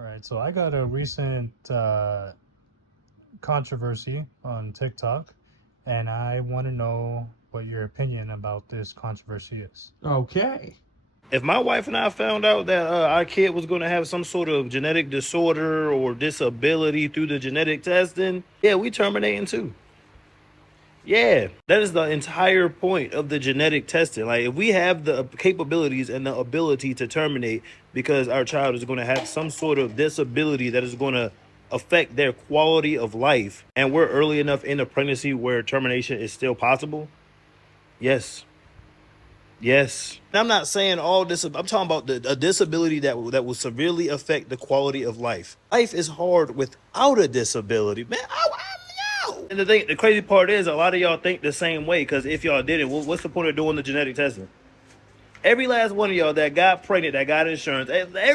All right, so I got a recent controversy on TikTok, and I want to know what your opinion about this controversy is. Okay. If my wife and I found out that our kid was going to have some sort of genetic disorder or disability through the genetic testing, yeah, we terminating too. Yeah, that is the entire point of the genetic testing. Like, if we have the capabilities and the ability to terminate because our child is going to have some sort of disability that is going to affect their quality of life, and we're early enough in the pregnancy where termination is still possible, yes. Yes. I'm not saying all this. I'm talking about a disability that will severely affect the quality of life. Life is hard without a disability, man. No. And the crazy part is, a lot of y'all think the same way. Because if y'all didn't, what's the point of doing the genetic testing? Every last one of y'all that got pregnant, that got insurance,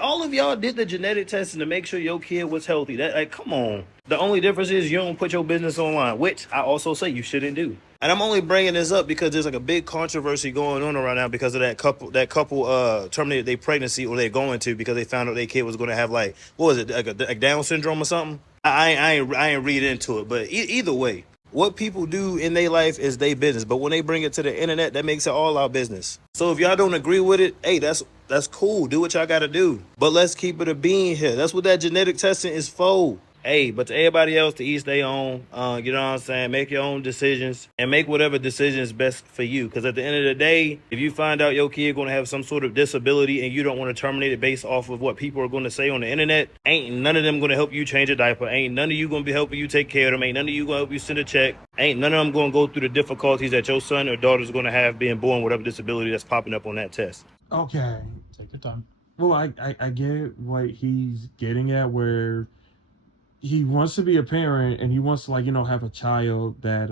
all of y'all did the genetic testing to make sure your kid was healthy. That, like, come on. The only difference is you don't put your business online, which I also say you shouldn't do. And I'm only bringing this up because there's like a big controversy going on right now because of that couple. That couple terminated their pregnancy, or they're going to, because they found out their kid was going to have, like, what was it, like Down syndrome or something. I ain't read into it, but either way, what people do in their life is their business. But when they bring it to the internet, that makes it all our business. So if y'all don't agree with it, hey, that's cool. Do what y'all got to do. But let's keep it a bean here. That's what that genetic testing is for. Hey, but to everybody else, to each their own. You know what I'm saying? Make your own decisions and make whatever decision is best for you. Because at the end of the day, if you find out your kid going to have some sort of disability and you don't want to terminate it based off of what people are going to say on the internet, ain't none of them going to help you change a diaper. Ain't none of you going to be helping you take care of them. Ain't none of you going to help you send a check. Ain't none of them going to go through the difficulties that your son or daughter is going to have being born with whatever disability that's popping up on that test. Okay. Take your time. Well, I get what he's getting at, where he wants to be a parent and he wants to, like, have a child that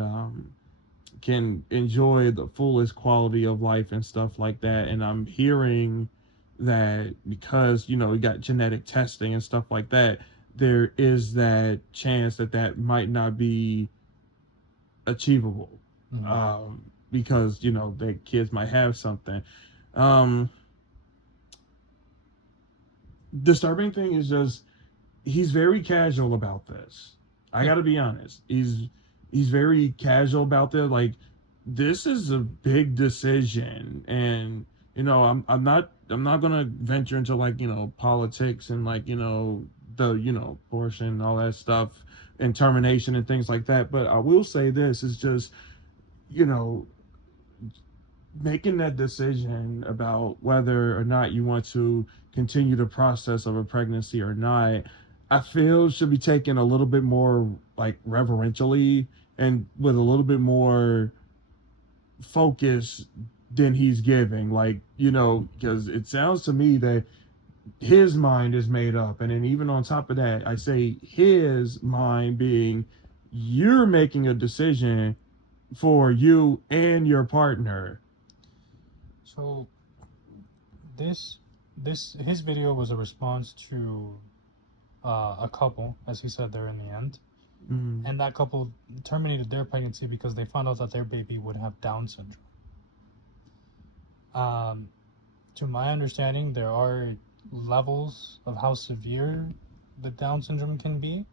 can enjoy the fullest quality of life and stuff like that. And I'm hearing that because you got genetic testing and stuff like that, there is that chance that that might not be achievable, because the kids might have something. um Disturbing thing is just he's very casual about this. I got to be honest. He's very casual about this. Like, this is a big decision, and I'm not gonna venture into, like, politics and, like, the portion, all that stuff, and termination and things like that. But I will say this is just, you know making that decision about whether or not you want to continue the process of a pregnancy or not, I feel should be taken a little bit more, like, reverentially, and with a little bit more focus than he's giving. Like, because it sounds to me that his mind is made up. And then, even on top of that, I say his mind being, you're making a decision for you and your partner. So this his video was a response to a couple, as he said there in the end, and that couple terminated their pregnancy because they found out that their baby would have Down syndrome. To my understanding, there are levels of how severe the Down syndrome can be,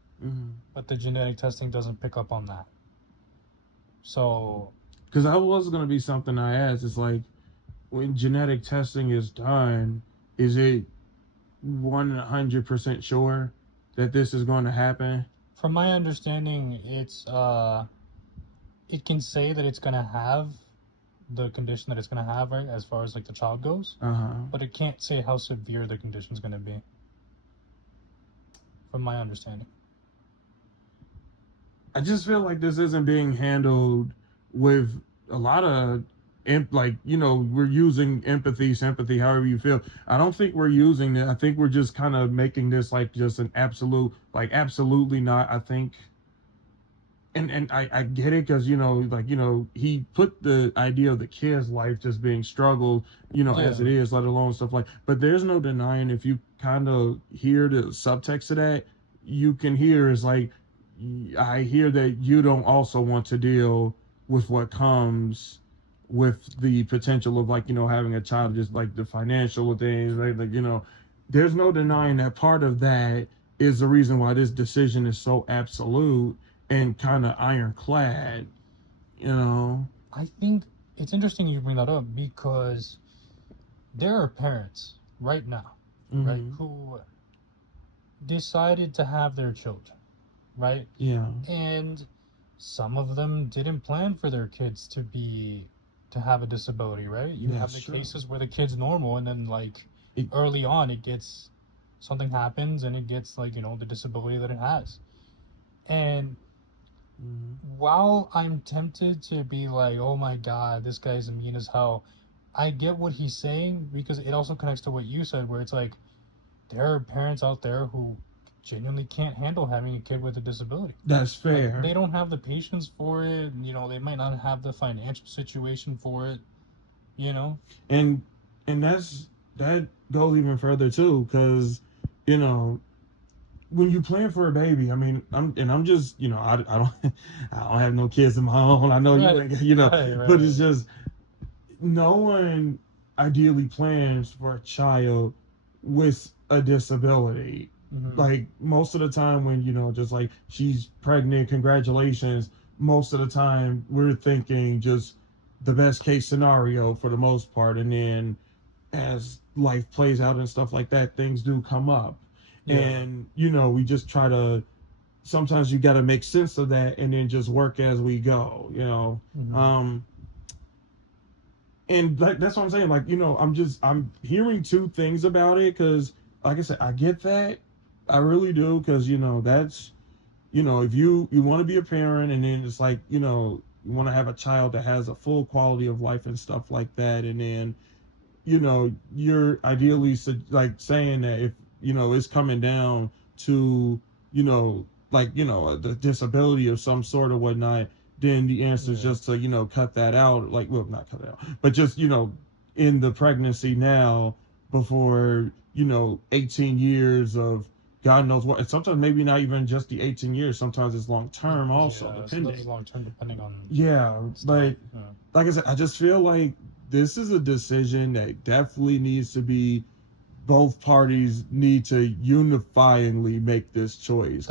but the genetic testing doesn't pick up on that. So, Because that was going to be something I asked. It's like, when genetic testing is done, is it 100% sure that this is going to happen? from my understanding, it can say that it's gonna have the condition that it's gonna have, right, as far as like the child goes, but it can't say how severe the condition's gonna be. From my understanding. I just feel like this isn't being handled with a lot of like, we're using empathy, sympathy, however you feel. I don't think we're using it. I think we're just kind of making this like just an absolute, like, absolutely not. I think, and I get it, because like, he put the idea of the kid's life just being struggled, as it is, let alone stuff like. But there's no denying, if you kind of hear the subtext of that, you can hear is like, I hear that you don't also want to deal with what comes with the potential of, like, having a child, just like the financial things, like there's no denying that part of that is the reason why this decision is so absolute and kind of ironclad, you know. I think it's interesting you bring that up because there are parents right now, right, who decided to have their children, right? Yeah. And some of them didn't plan for their kids to have a disability, right? You have the cases where the kid's normal and then like early on it gets something happens and it gets like, you know, the disability that it has. And while I'm tempted to be like, oh my God, this guy's mean as hell, I get what he's saying because it also connects to what you said, where it's like there are parents out there who genuinely can't handle having a kid with a disability. That's fair. Like, they don't have the patience for it. You know, they might not have the financial situation for it. You know, and that goes even further too, because you know, when you plan for a baby, I mean, I'm just, you know, I don't I don't have no kids of my own. I know you ain't, you know, but it's just no one ideally plans for a child with a disability. Like most of the time when, you know, just like she's pregnant, congratulations, most of the time we're thinking just the best case scenario for the most part, and then as life plays out and stuff like that, things do come up. And you know, we just try to, sometimes you got to make sense of that and then just work as we go, you know. And that's what I'm saying, like, you know, I'm hearing two things about it, because like I said, I get that, I really do, because you know, that's, you know, if you want to be a parent and then it's like, you know, you want to have a child that has a full quality of life and stuff like that, and then, you know, you're ideally like saying that if, you know, it's coming down to, you know, like, you know, the disability of some sort or whatnot, then the answer is just to, you know, cut that out. Like, well, not cut it out, but just, you know, in the pregnancy now before, you know, 18 years of God knows what. And sometimes maybe not even just the 18 years. Sometimes it's long term also, depending. It's long term depending on. But like I said, I just feel like this is a decision that definitely needs to be, both parties need to unifyingly make this choice.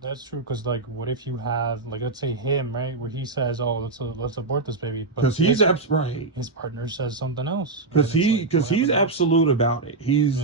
That's true, because like, what if you have, like, let's say him, right, where he says, oh, let's abort this baby, because he's right, his partner says something else, because he's absolute about it. He's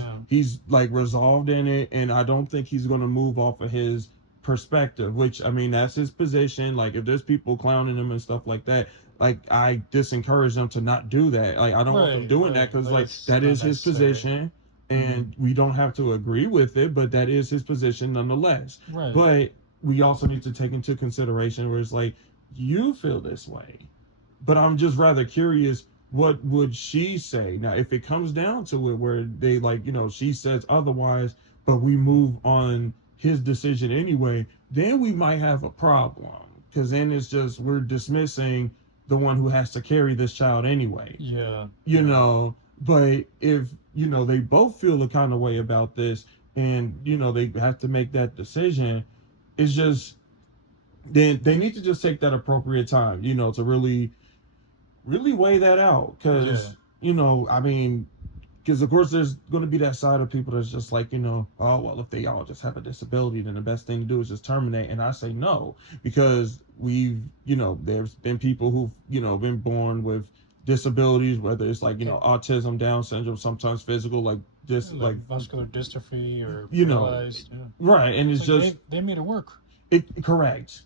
like resolved in it, and I don't think he's going to move off of his perspective, which, I mean, that's his position. Like, if there's people clowning him and stuff like that, like, I disencourage them to not do that. Like, I don't want them doing that, because like, that is his position. And we don't have to agree with it, but that is his position nonetheless. But we also need to take into consideration where it's like, you feel this way, but I'm just rather curious, what would she say? Now, if it comes down to it where they, like, you know, she says otherwise, but we move on his decision anyway, then we might have a problem, because then it's just, we're dismissing the one who has to carry this child anyway. You know, but if, you know, they both feel the kind of way about this, and, you know, they have to make that decision, it's just, then they need to just take that appropriate time, you know, to really weigh that out. Because, you know, I mean, because of course there's going to be that side of people that's just like, you know, oh, well, if they all just have a disability, then the best thing to do is just terminate. And I say no, because we've, you know, there's been people who've, you know, been born with disabilities, whether it's like, you know, autism, Down syndrome, sometimes physical, like this, like muscular dystrophy, or you know, right. And it's just they made it work. Correct.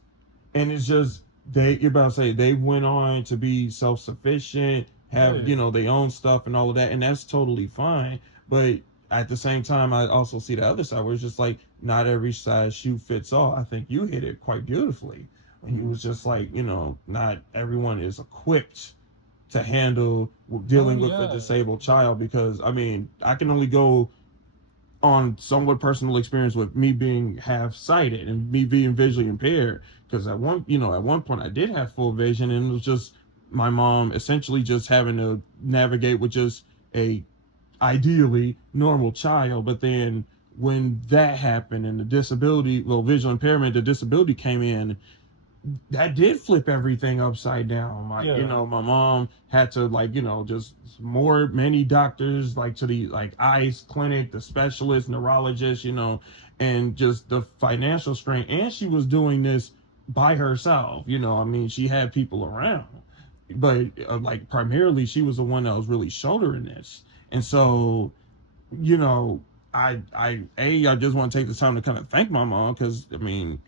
And it's just, you're about to say, they went on to be self-sufficient, have, you know, their own stuff and all of that, and that's totally fine. But at the same time, I also see the other side where it's just like, not every size shoe fits all. I think you hit it quite beautifully. And it was just like, you know, not everyone is equipped to handle dealing with a disabled child, because I mean, I can only go on somewhat personal experience with me being half sighted and me being visually impaired, because at one point I did have full vision, and it was just my mom essentially just having to navigate with just a ideally normal child. But then when that happened and the disability, visual impairment, the disability came in, that did flip everything upside down. Like, Yeah. my mom had to, like, just many doctors, like, to the, like, eyes clinic, the specialist, neurologist, and just the financial strain. And she was doing this by herself. I mean, she had people around, but like, primarily she was the one that was really shouldering this. And so, I just want to take the time to kind of thank my mom, because, I mean,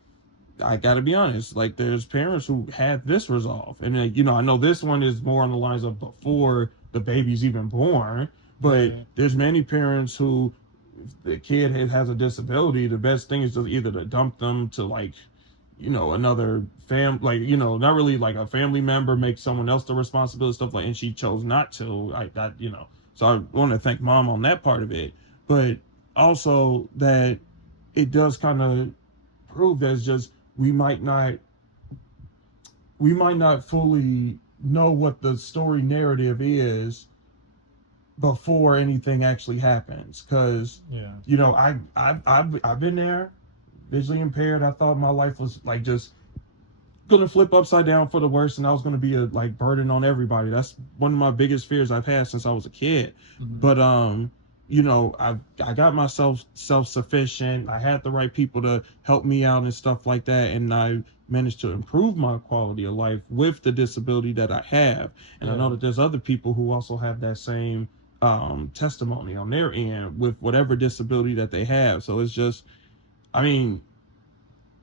I gotta be honest, like, there's parents who had this resolve, and I know this one is more on the lines of before the baby's even born, but Right. there's many parents who, if the kid has a disability, the best thing is just either to dump them to, like, another like, not really like a family member, make someone else the responsibility, stuff like, and she chose not to. So I want to thank mom on that part of it, but also that it does kind of prove that it's just, we might not fully know what the story narrative is before anything actually happens, because Yeah. I've been there, visually impaired. I thought my life was, like, just gonna flip upside down for the worst, and I was gonna be a, like, burden on everybody. That's one of my biggest fears I've had since I was a kid. Mm-hmm. But I got myself self-sufficient. I had the right people to help me out and stuff like that, and I managed to improve my quality of life with the disability that I have. And I know that there's other people who also have that same testimony on their end with whatever disability that they have. So it's just, I mean,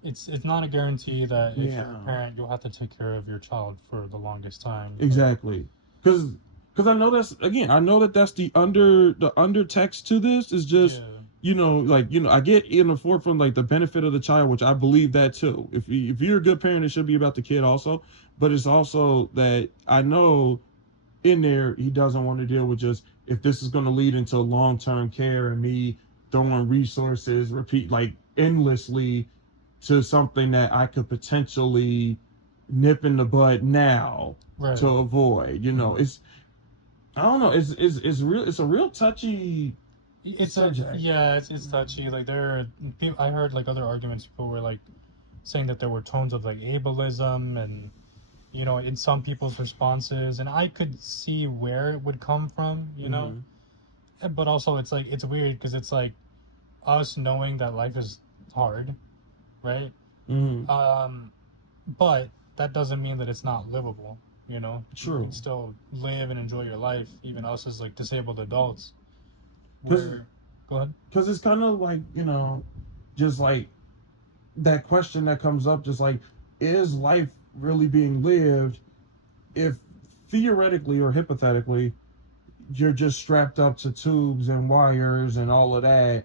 it's not a guarantee that if you're Yeah. a parent, you'll have to take care of your child for the longest time. Exactly, because I know that's the undertext to this is just, I get in the forefront, like, the benefit of the child, which I believe that too. If you're a good parent, it should be about the kid also, but it's also that I know in there he doesn't want to deal with just, if this is going to lead into long-term care and me throwing resources repeat, like, endlessly to something that I could potentially nip in the bud now Right. to avoid. It's, I don't know. It's a real touchy subject. It's touchy. Like, I heard, like, other arguments. People were, like, saying that there were tones of, like, ableism, and in some people's responses, and I could see where it would come from. But also, it's like, it's weird because it's like us knowing that life is hard, right? But that doesn't mean that it's not livable. True. You can still live and enjoy your life, even us as, like, disabled adults. Go ahead. Because it's kind of like, just like that question that comes up, just like, is life really being lived if theoretically or hypothetically you're just strapped up to tubes and wires and all of that,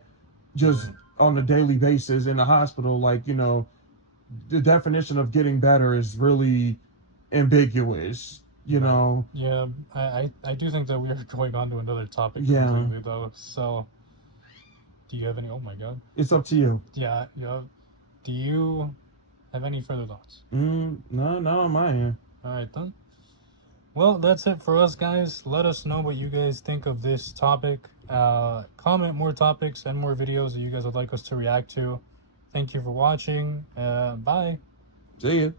just on a daily basis in the hospital? Like, the definition of getting better is really ambiguous. Yeah, I do think that we are going on to another topic completely, though. So, do you have any? Oh my God. It's up to you. Yeah. Do you have any further thoughts? No, on my end. All right, then. Well, that's it for us, guys. Let us know what you guys think of this topic. Comment more topics and more videos that you guys would like us to react to. Thank you for watching. Bye. See ya.